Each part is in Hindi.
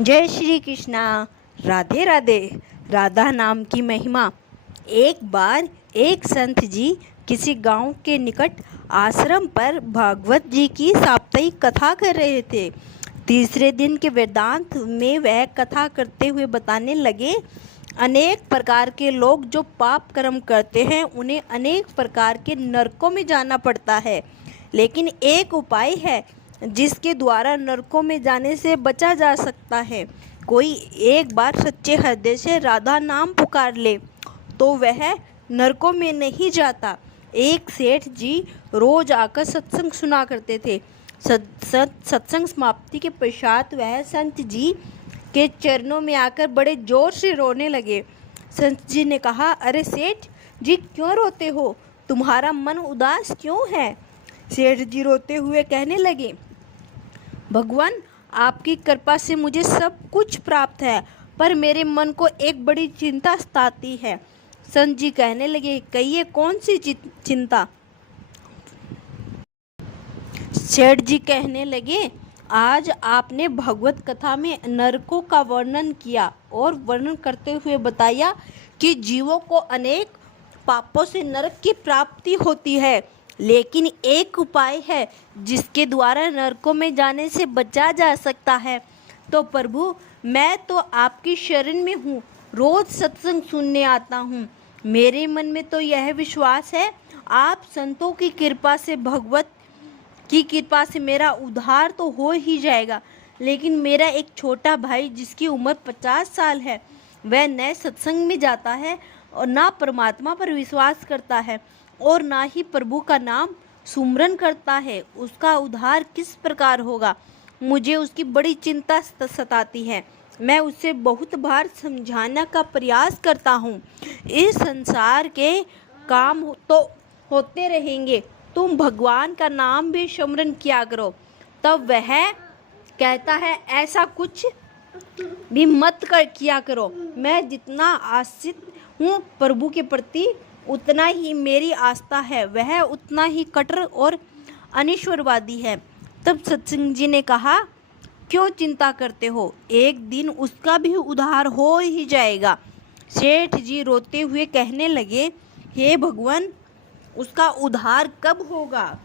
जय श्री कृष्णा। राधे राधे। राधा नाम की महिमा। एक बार एक संत जी किसी गांव के निकट आश्रम पर भागवत जी की साप्ताहिक कथा कर रहे थे। तीसरे दिन के वेदांत में वह कथा करते हुए बताने लगे, अनेक प्रकार के लोग जो पाप कर्म करते हैं उन्हें अनेक प्रकार के नरकों में जाना पड़ता है, लेकिन एक उपाय है जिसके द्वारा नरकों में जाने से बचा जा सकता है। कोई एक बार सच्चे हृदय से राधा नाम पुकार ले तो वह नरकों में नहीं जाता। एक सेठ जी रोज आकर सत्संग सुना करते थे। सत्संग समाप्ति के पश्चात वह संत जी के चरणों में आकर बड़े जोर से रोने लगे। संत जी ने कहा, अरे सेठ जी क्यों रोते हो? तुम्हारा मन उदास क्यों है? सेठ जी रोते हुए कहने लगे, भगवान आपकी कृपा से मुझे सब कुछ प्राप्त है, पर मेरे मन को एक बड़ी चिंता सताती है। संत जी कहने लगे, कहिए कौन सी चिंता? सेठ जी कहने लगे, आज आपने भगवत कथा में नरकों का वर्णन किया और वर्णन करते हुए बताया कि जीवों को अनेक पापों से नरक की प्राप्ति होती है, लेकिन एक उपाय है जिसके द्वारा नरकों में जाने से बचा जा सकता है। तो प्रभु, मैं तो आपकी शरण में हूँ, रोज सत्संग सुनने आता हूँ। मेरे मन में तो यह विश्वास है आप संतों की कृपा से, भगवत की कृपा से मेरा उद्धार तो हो ही जाएगा, लेकिन मेरा एक छोटा भाई जिसकी उम्र 50 साल है, वह न सत्संग में जाता है और ना परमात्मा पर विश्वास करता है और ना ही प्रभु का नाम सुमरन करता है। उसका उद्धार किस प्रकार होगा? मुझे उसकी बड़ी चिंता सताती है। मैं उसे बहुत बार समझाने का प्रयास करता हूँ। इस संसार के काम तो होते रहेंगे, तुम भगवान का नाम भी स्मरण किया करो। तब वह कहता है, ऐसा कुछ भी मत किया करो। मैं जितना आश्रित हूँ प्रभु के प्रति, उतना ही मेरी आस्था है। वह उतना ही कट्टर और अनिश्वरवादी है। तब सत्संग जी ने कहा, क्यों चिंता करते हो? एक दिन उसका भी उद्धार हो ही जाएगा। सेठ जी रोते हुए कहने लगे, हे भगवान, उसका उद्धार कब होगा?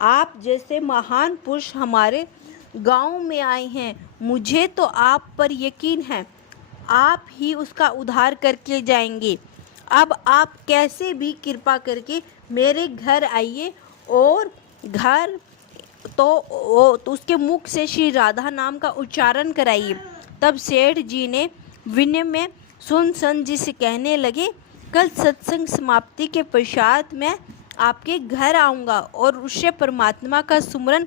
आप जैसे महान पुरुष हमारे गांव में आए हैं, मुझे तो आप पर यकीन है, आप ही उसका उद्धार करके जाएंगे। अब आप कैसे भी कृपा करके मेरे घर आइए और घर तो उसके मुख से श्री राधा नाम का उच्चारण कराइए। तब सेठ जी ने विनय में सुन संत जी से कहने लगे, कल सत्संग समाप्ति के पश्चात मैं आपके घर आऊँगा और उससे परमात्मा का सुमरन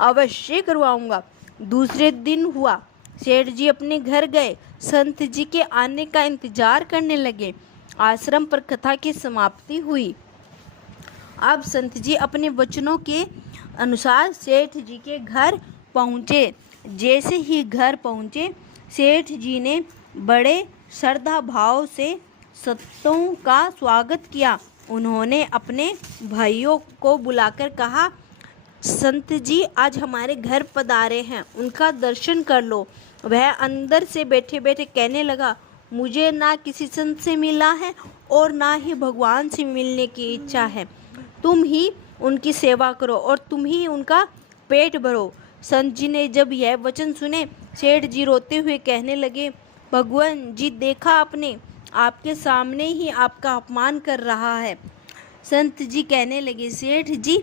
अवश्य करवाऊँगा। दूसरे दिन हुआ, सेठ जी अपने घर गए, संत जी के आने का इंतजार करने लगे। आश्रम पर कथा की समाप्ति हुई। अब संत जी अपने वचनों के अनुसार सेठ जी के घर पहुँचे। जैसे ही घर पहुँचे, सेठ जी ने बड़े श्रद्धा भाव से संतों का स्वागत किया। उन्होंने अपने भाइयों को बुलाकर कहा, संत जी आज हमारे घर पधारे हैं, उनका दर्शन कर लो। वह अंदर से बैठे बैठे कहने लगा, मुझे ना किसी संत से मिला है और ना ही भगवान से मिलने की इच्छा है। तुम ही उनकी सेवा करो और तुम ही उनका पेट भरो। संत जी ने जब यह वचन सुने, सेठ जी रोते हुए कहने लगे, भगवान जी देखा आपने, आपके सामने ही आपका अपमान कर रहा है। संत जी कहने लगे, सेठ जी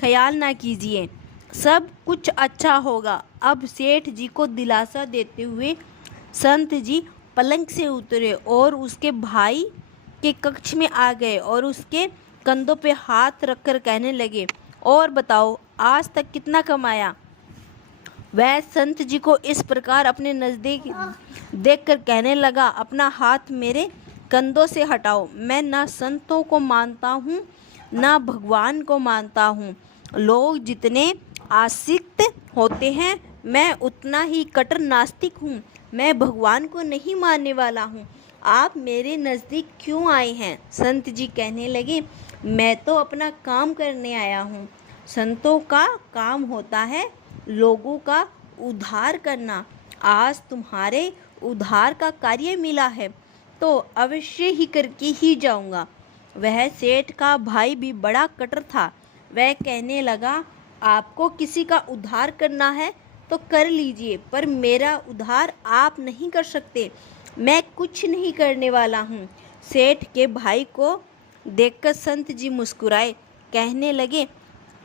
ख्याल ना कीजिए, सब कुछ अच्छा होगा। अब सेठ जी को दिलासा देते हुए संत जी पलंग से उतरे और उसके भाई के कक्ष में आ गए और उसके कंधों पे हाथ रखकर कहने लगे, और बताओ आज तक कितना कमाया? वह संत जी को इस प्रकार अपने नज़दीक देखकर कहने लगा, अपना हाथ मेरे कंधों से हटाओ। मैं ना संतों को मानता हूँ ना भगवान को मानता हूँ। लोग जितने आसक्त होते हैं, मैं उतना ही कट्टर नास्तिक हूँ। मैं भगवान को नहीं मानने वाला हूँ। आप मेरे नज़दीक क्यों आए हैं? संत जी कहने लगे, मैं तो अपना काम करने आया हूँ। संतों का काम होता है लोगों का उद्धार करना। आज तुम्हारे उद्धार का कार्य मिला है तो अवश्य ही करके ही जाऊंगा। वह सेठ का भाई भी बड़ा कट्टर था। वह कहने लगा, आपको किसी का उद्धार करना है तो कर लीजिए, पर मेरा उद्धार आप नहीं कर सकते। मैं कुछ नहीं करने वाला हूँ। सेठ के भाई को देखकर संत जी मुस्कुराए, कहने लगे,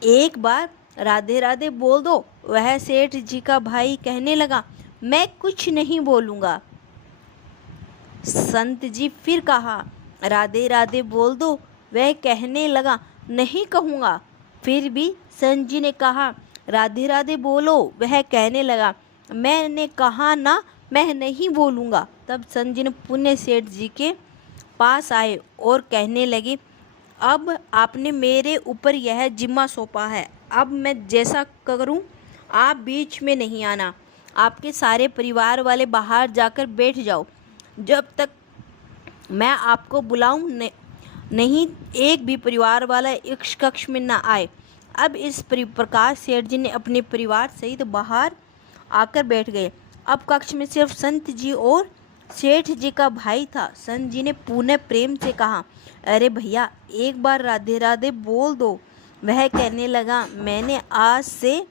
एक बार राधे राधे बोल दो। वह सेठ जी का भाई कहने लगा, मैं कुछ नहीं बोलूँगा। संत जी फिर कहा, राधे राधे बोल दो। वह कहने लगा, नहीं कहूँगा। फिर भी संत जी ने कहा, राधे राधे बोलो। वह कहने लगा, मैंने कहा ना, मैं नहीं बोलूँगा। तब संत जी ने पुण्य सेठ जी के पास आए और कहने लगे, अब आपने मेरे ऊपर यह जिम्मा सौंपा है, अब मैं जैसा करूं आप बीच में नहीं आना। आपके सारे परिवार वाले बाहर जाकर बैठ जाओ, जब तक मैं आपको बुलाऊं नहीं एक भी परिवार वाला इस कक्ष में ना आए। अब इस प्रकार सेठ जी ने अपने परिवार सहित बाहर आकर बैठ गए। अब कक्ष में सिर्फ संत जी और सेठ जी का भाई था। संत जी ने पुनः प्रेम से कहा, अरे भैया एक बार राधे राधे बोल दो। वह कहने लगा, मैंने आज से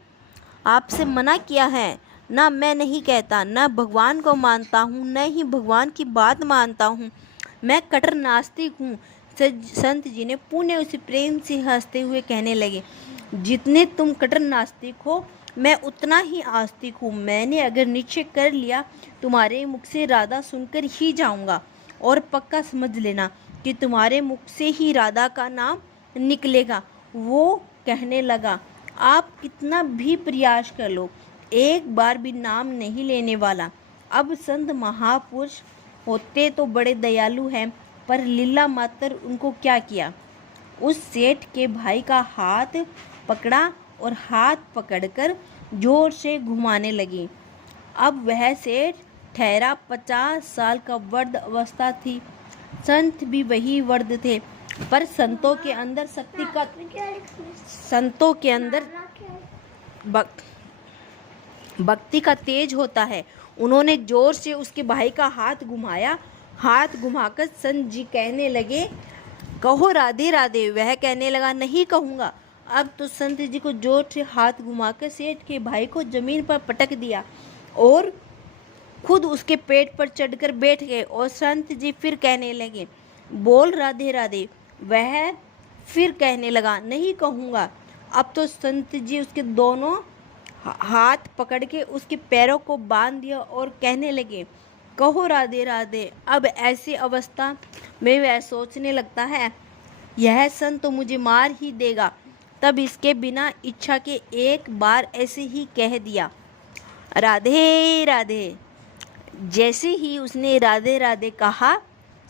आपसे मना किया है, ना मैं नहीं कहता, ना भगवान को मानता हूँ, न ही भगवान की बात मानता हूँ। मैं कट्टर नास्तिक हूँ। संत जी ने पुण्य उसे प्रेम से हंसते हुए कहने लगे, जितने तुम कट्टर नास्तिक हो मैं उतना ही आस्तिक हूँ। मैंने अगर निश्चय कर लिया तुम्हारे मुख से राधा सुनकर ही जाऊँगा, और पक्का समझ लेना कि तुम्हारे मुख से ही राधा का नाम निकलेगा। वो कहने लगा, आप कितना भी प्रयास कर लो, एक बार भी नाम नहीं लेने वाला। अब संत महापुरुष होते तो बड़े दयालु हैं, पर लीला मात्र उनको क्या किया। उस सेठ के भाई का हाथ पकड़ा और हाथ पकड़कर जोर से घुमाने लगी। अब वह सेठ ठहरा 50 साल का वृद्ध अवस्था थी। संत भी वही वृद्ध थे, पर संतों के अंदर भक्ति का तेज होता है। उन्होंने जोर से उसके भाई का हाथ घुमाया। हाथ घुमाकर संत जी कहने लगे, कहो राधे राधे। वह कहने लगा, नहीं कहूँगा। अब तो संत जी को जोर से हाथ घुमाकर सेठ के भाई को जमीन पर पटक दिया और खुद उसके पेट पर चढ़कर बैठ गए। और संत जी फिर कहने लगे, बोल राधे राधे। वह फिर कहने लगा, नहीं कहूँगा। अब तो संत जी उसके दोनों हाथ पकड़ के उसके पैरों को बांध दिया और कहने लगे, कहो राधे राधे। अब ऐसी अवस्था में वह सोचने लगता है, यह संत तो मुझे मार ही देगा। तब इसके बिना इच्छा के एक बार ऐसे ही कह दिया, राधे राधे। जैसे ही उसने राधे राधे कहा,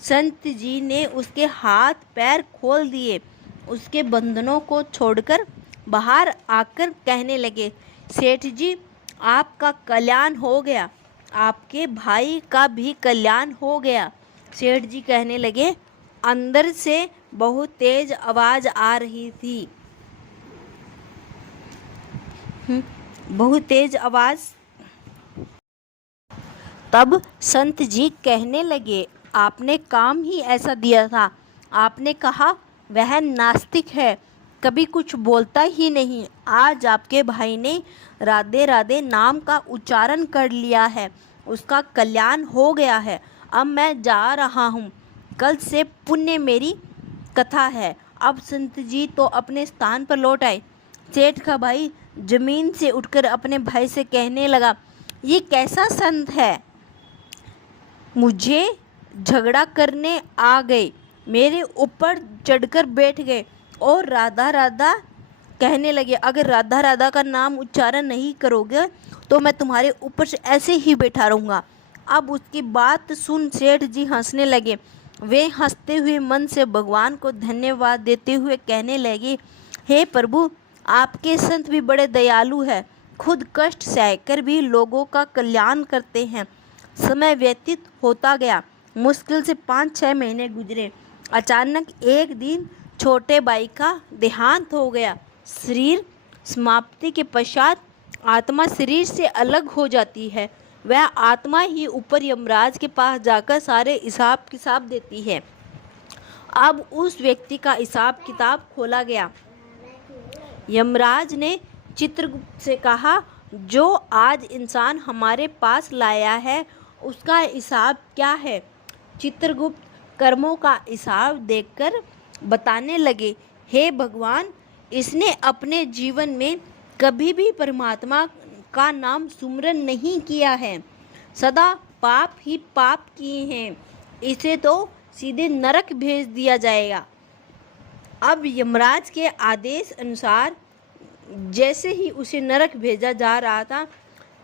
संत जी ने उसके हाथ पैर खोल दिए। उसके बंधनों को छोड़कर बाहर आकर कहने लगे, सेठ जी आपका कल्याण हो गया, आपके भाई का भी कल्याण हो गया। सेठ जी कहने लगे, अंदर से बहुत तेज आवाज आ रही थी। बहुत तेज आवाज। तब संत जी कहने लगे, आपने काम ही ऐसा दिया था। आपने कहा वह नास्तिक है, कभी कुछ बोलता ही नहीं। आज आपके भाई ने राधे राधे नाम का उच्चारण कर लिया है, उसका कल्याण हो गया है। अब मैं जा रहा हूँ, कल से पुण्य मेरी कथा है। अब संत जी तो अपने स्थान पर लौट आए। सेठ का भाई जमीन से उठकर अपने भाई से कहने लगा, ये कैसा संत है, मुझे झगड़ा करने आ गए, मेरे ऊपर चढ़कर बैठ गए और राधा राधा कहने लगे। अगर राधा राधा का नाम उच्चारण नहीं करोगे तो मैं तुम्हारे ऊपर से ऐसे ही बैठा रहूँगा। अब उसकी बात सुन सेठ जी हंसने लगे। वे हंसते हुए मन से भगवान को धन्यवाद देते हुए कहने लगे, हे प्रभु, आपके संत भी बड़े दयालु हैं, खुद कष्ट सहकर भी लोगों का कल्याण करते हैं। समय व्यतीत होता गया। मुश्किल से 5-6 महीने गुजरे। अचानक एक दिन छोटे भाई का देहांत हो गया। शरीर समाप्ति के पश्चात आत्मा शरीर से अलग हो जाती है। वह आत्मा ही ऊपर यमराज के पास जाकर सारे हिसाब किताब देती है। अब उस व्यक्ति का हिसाब किताब खोला गया। यमराज ने चित्रगुप्त से कहा, जो आज इंसान हमारे पास लाया है उसका हिसाब क्या है? चित्रगुप्त कर्मों का हिसाब देखकर बताने लगे, हे भगवान, इसने अपने जीवन में कभी भी परमात्मा का नाम सुमरन नहीं किया है, सदा पाप ही पाप किए हैं, इसे तो सीधे नरक भेज दिया जाएगा। अब यमराज के आदेश अनुसार जैसे ही उसे नरक भेजा जा रहा था,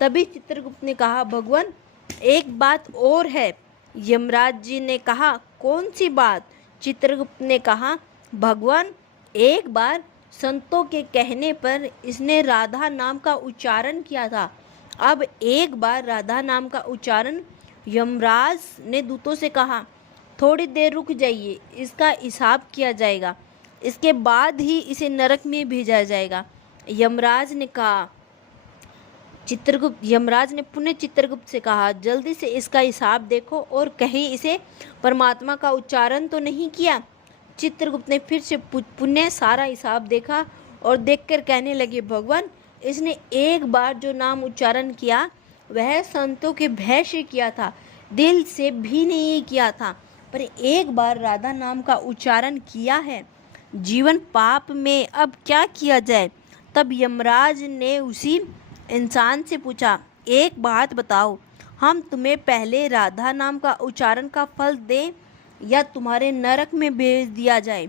तभी चित्रगुप्त ने कहा, भगवान, एक बात और है। यमराज जी ने कहा, कौन सी बात? चित्रगुप्त ने कहा, भगवान, एक बार संतों के कहने पर इसने राधा नाम का उच्चारण किया था। अब एक बार राधा नाम का उच्चारण यमराज ने दूतों से कहा, थोड़ी देर रुक जाइए, इसका हिसाब किया जाएगा, इसके बाद ही इसे नरक में भेजा जाएगा। यमराज ने पुनः चित्रगुप्त से कहा, जल्दी से इसका हिसाब देखो और कहीं इसे परमात्मा का उच्चारण तो नहीं किया। चित्रगुप्त ने फिर से पुनः सारा हिसाब देखा और देखकर कहने लगे, भगवान, इसने एक बार जो नाम उच्चारण किया वह संतों के भय से किया था, दिल से भी नहीं किया था, पर एक बार राधा नाम का उच्चारण किया है। जीवन पाप में, अब क्या किया जाए? तब यमराज ने उसी इंसान से पूछा, एक बात बताओ, हम तुम्हें पहले राधा नाम का उच्चारण का फल दें या तुम्हारे नरक में भेज दिया जाए?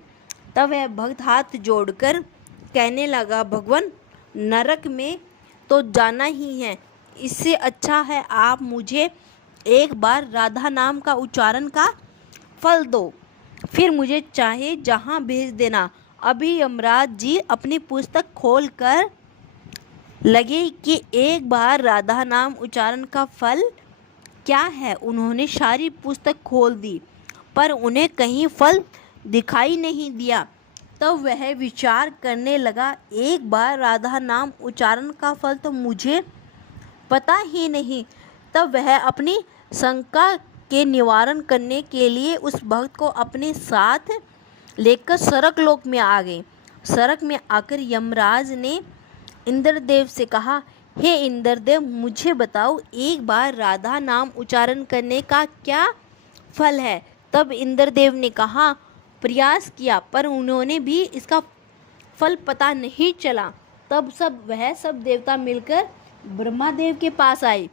तब वह भक्त हाथ जोड़कर कहने लगा, भगवान, नरक में तो जाना ही है, इससे अच्छा है आप मुझे एक बार राधा नाम का उच्चारण का फल दो, फिर मुझे चाहे जहाँ भेज देना। अभी यमराज जी अपनी पुस्तक खोलकर लगे कि एक बार राधा नाम उच्चारण का फल क्या है। उन्होंने सारी पुस्तक खोल दी, पर उन्हें कहीं फल दिखाई नहीं दिया। तब वह विचार करने लगा, एक बार राधा नाम उच्चारण का फल तो मुझे पता ही नहीं। तब वह अपनी शंका के निवारण करने के लिए उस भक्त को अपने साथ लेकर स्वर्ग लोक में आ गए। स्वर्ग में आकर यमराज ने इंद्रदेव से कहा, हे इंद्रदेव, मुझे बताओ, एक बार राधा नाम उच्चारण करने का क्या फल है? तब इंद्रदेव ने कहा, प्रयास किया, पर उन्होंने भी इसका फल पता नहीं चला। तब सब देवता मिलकर ब्रह्मादेव के पास आए।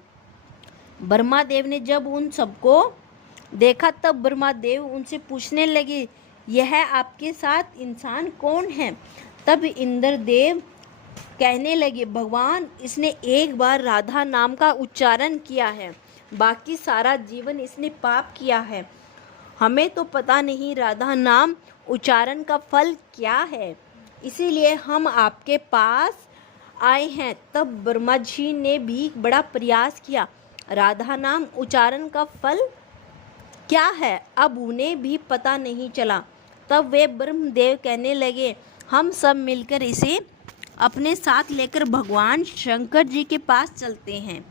ब्रह्मादेव ने जब उन सबको देखा, तब ब्रह्मादेव उनसे पूछने लगे, यह आपके साथ इंसान कौन है? तब इंद्रदेव कहने लगे, भगवान, इसने एक बार राधा नाम का उच्चारण किया है, बाकी सारा जीवन इसने पाप किया है। हमें तो पता नहीं राधा नाम उच्चारण का फल क्या है, इसीलिए हम आपके पास आए हैं। तब ब्रह्मा जी ने भी बड़ा प्रयास किया, राधा नाम उच्चारण का फल क्या है, अब उन्हें भी पता नहीं चला। तब वे ब्रह्मदेव कहने लगे, हम सब मिलकर इसे अपने साथ लेकर भगवान शंकर जी के पास चलते हैं।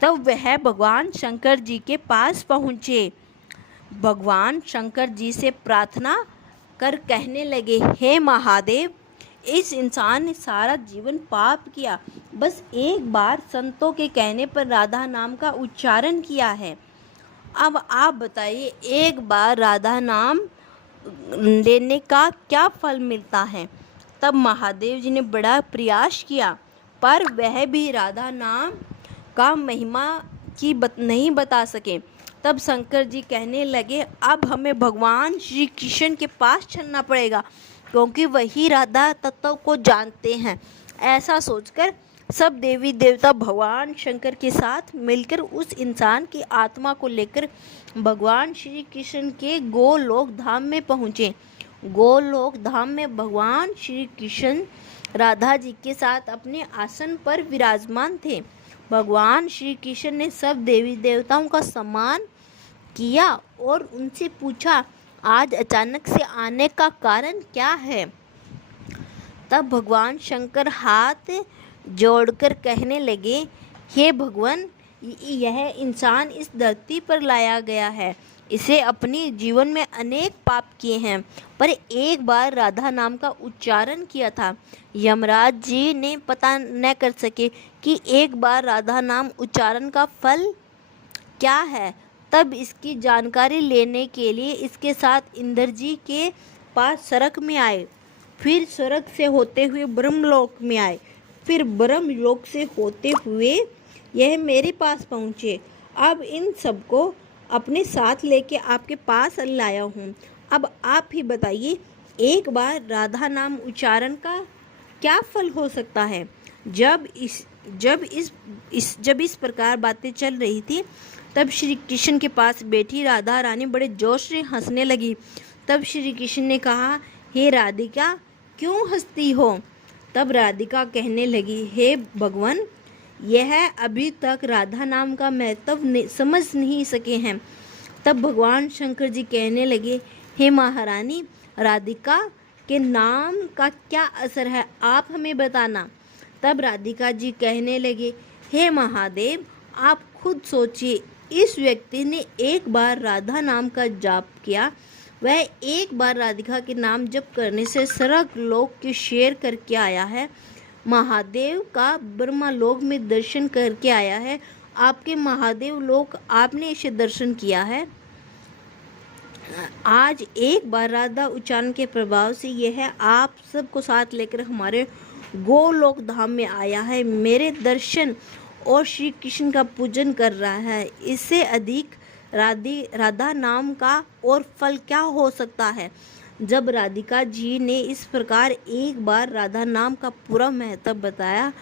तब वह भगवान शंकर जी के पास पहुँचे। भगवान शंकर जी से प्रार्थना कर कहने लगे, हे महादेव, इस इंसान ने सारा जीवन पाप किया, बस एक बार संतों के कहने पर राधा नाम का उच्चारण किया है। अब आप बताइए, एक बार राधा नाम लेने का क्या फल मिलता है? तब महादेव जी ने बड़ा प्रयास किया, पर वह भी राधा नाम का महिमा की नहीं बता सके। तब शंकर जी कहने लगे, अब हमें भगवान श्री कृष्ण के पास चलना पड़ेगा, क्योंकि वही राधा तत्व को जानते हैं। ऐसा सोचकर सब देवी देवता भगवान शंकर के साथ मिलकर उस इंसान की आत्मा को लेकर भगवान श्री कृष्ण के गोलोक धाम में पहुँचे। गोलोक धाम में भगवान श्री कृष्ण राधा जी के साथ अपने आसन पर विराजमान थे। भगवान श्री कृष्ण ने सब देवी देवताओं का सम्मान किया और उनसे पूछा, आज अचानक से आने का कारण क्या है? तब भगवान शंकर हाथ जोड़कर कहने लगे, हे भगवान, यह इंसान इस धरती पर लाया गया है। इसे अपनी जीवन में अनेक पाप किए हैं, पर एक बार राधा नाम का उच्चारण किया था। यमराज जी ने पता न कर सके कि एक बार राधा नाम उच्चारण का फल क्या है। तब इसकी जानकारी लेने के लिए इसके साथ इंद्र जी के पास स्वर्ग में आए, फिर स्वर्ग से होते हुए ब्रह्मलोक में आए, फिर ब्रह्मलोक से होते हुए यह मेरे पास पहुँचे। अब इन सबको अपने साथ लेके आपके पास लाया हूँ। अब आप ही बताइए, एक बार राधा नाम उच्चारण का क्या फल हो सकता है। जब इस प्रकार बातें चल रही थी, तब श्री कृष्ण के पास बैठी राधा रानी बड़े जोश से हंसने लगी। तब श्री कृष्ण ने कहा, हे राधिका, क्यों हंसती हो। तब राधिका कहने लगी, हे भगवान, यह अभी तक राधा नाम का महत्व समझ नहीं सके हैं। तब भगवान शंकर जी कहने लगे, हे महारानी, राधिका के नाम का क्या असर है, आप हमें बताना। तब राधिका जी कहने लगे, हे महादेव, आप खुद सोचिए, इस व्यक्ति ने एक बार राधा नाम का जाप किया, वह एक बार राधिका के नाम जप करने से स्वर्ग लोक की शेर करके आया है, महादेव का ब्रह्मलोक में दर्शन करके आया है। आपके महादेव लोक आपने इसे दर्शन किया है। आज एक बार राधा उच्चारण के प्रभाव से यह आप सबको साथ लेकर हमारे गोलोक धाम में आया है, मेरे दर्शन और श्री कृष्ण का पूजन कर रहा है। इससे अधिक राधा नाम का और फल क्या हो सकता है। जब राधिका जी ने इस प्रकार एक बार राधा नाम का पूरा महत्व बताया,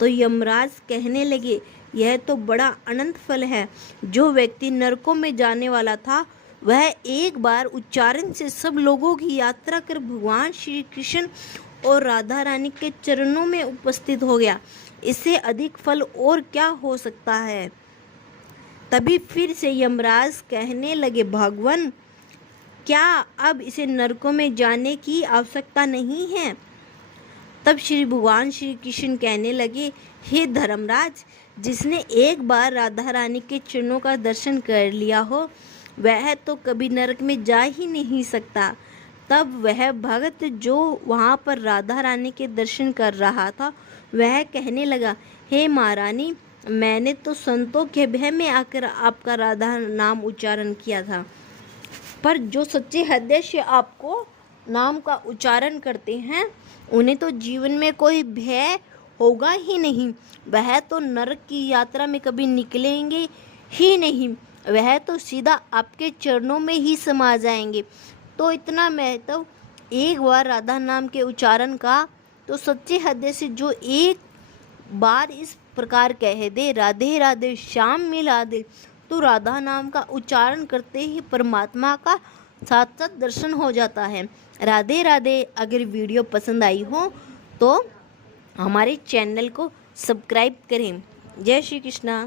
तो यमराज कहने लगे, यह तो बड़ा अनंत फल है। जो व्यक्ति नरकों में जाने वाला था, वह एक बार उच्चारण से सब लोगों की यात्रा कर भगवान श्री कृष्ण और राधा रानी के चरणों में उपस्थित हो गया। इससे अधिक फल और क्या हो सकता है। तभी फिर से यमराज कहने लगे, भगवान, क्या अब इसे नरकों में जाने की आवश्यकता नहीं है। तब भगवान श्री कृष्ण कहने लगे, हे धर्मराज, जिसने एक बार राधा रानी के चरणों का दर्शन कर लिया हो, वह तो कभी नरक में जा ही नहीं सकता। तब वह भक्त जो वहाँ पर राधा रानी के दर्शन कर रहा था, वह कहने लगा, हे महारानी, मैंने तो संतों के भय में आकर आपका राधा नाम उच्चारण किया था, पर जो सच्चे हृदय से आपको नाम का उच्चारण करते हैं, उन्हें तो जीवन में कोई भय होगा ही नहीं। वह तो नरक की यात्रा में कभी निकलेंगे ही नहीं, वह तो सीधा आपके चरणों में ही समा जाएंगे। तो इतना महत्व एक बार राधा नाम के उच्चारण का, तो सच्चे हृदय से जो एक बार इस प्रकार कह दे, राधे राधे श्याम मिला दे, तो राधा नाम का उच्चारण करते ही परमात्मा का साक्षात दर्शन हो जाता है। राधे राधे। अगर वीडियो पसंद आई हो तो हमारे चैनल को सब्सक्राइब करें। जय श्री कृष्णा।